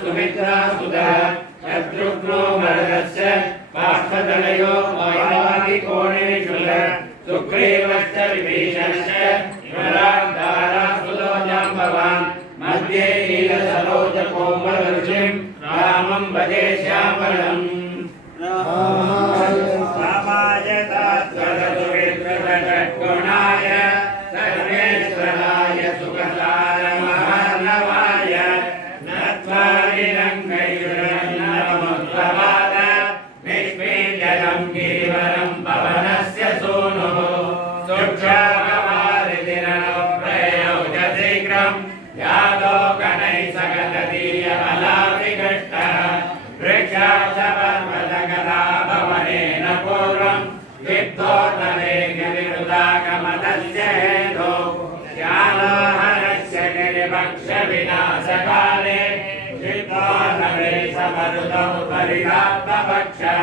सुमित्रा सुधा शत्रुघ्नो मरुदस्य बाष्पदलयो वायुवादिकोणेषु सुग्रीवश्च विभीषणश्च विमलान्धारासुतो जाम्बवान् मध्ये नीलसरोजकोमलऋषिं रामं भजे श्यामलम् रामाय तात्वरसुविद्रुतषड्गुणाय सर्वेश्वराय सुखसारमहार्णवाय नत्वारिरङ्गैर्नमोत्तवाद निष्पीड्यं गिरिवरं पवनस्य सूनुः सुक्षामवारितिरनुप्रयोजशीघ्रं यादोगणैः सकलदीयबलाभिघष्टः वृक्षाक्षपर्वतकलाभवनेन पूर्वं विद्धोतवेगविरुदागमनस्य हेतो श्यालोहरस्य गिरिपक्षविनाशकाले चित्तोन्नवेशमरुतौ परितापपक्षः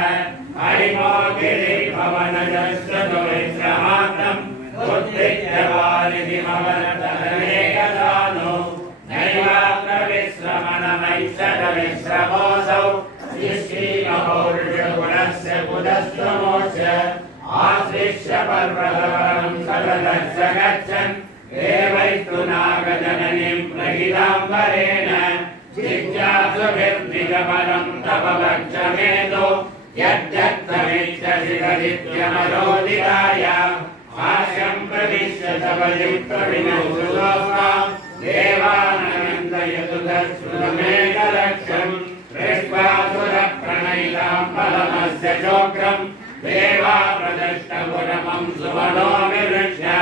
हरिमो गिरिभवनजश्रुतुविश्रमान्तम् उद्दिश्यवारिधिमवनतरनेकदानो नैवाग्रविश्रमणमैषदविश्रमोऽसौ निःशीमपौरुषगुणस्य पुरस्तमोक्ष आश्लिष्य पर्वतवनं सततश्च गच्छन् देवैस्तु नागजननीं प्रहिताम्बरेण जिज्ञासुभिर्निगमनं तव वक्षमेतो यद्यत्तमिच्छसि तदित्यमरोदिताय भाष्यं प्रविश्य सवयुक्तविनोदुलोकां देवानन्दयतु तत्सुरमेकलक्षं दृष्ट्वा सुरप्रणयितां फलमस्य चोग्रं देवा प्रदष्टपुरमं सुमनोमिवृक्ष्य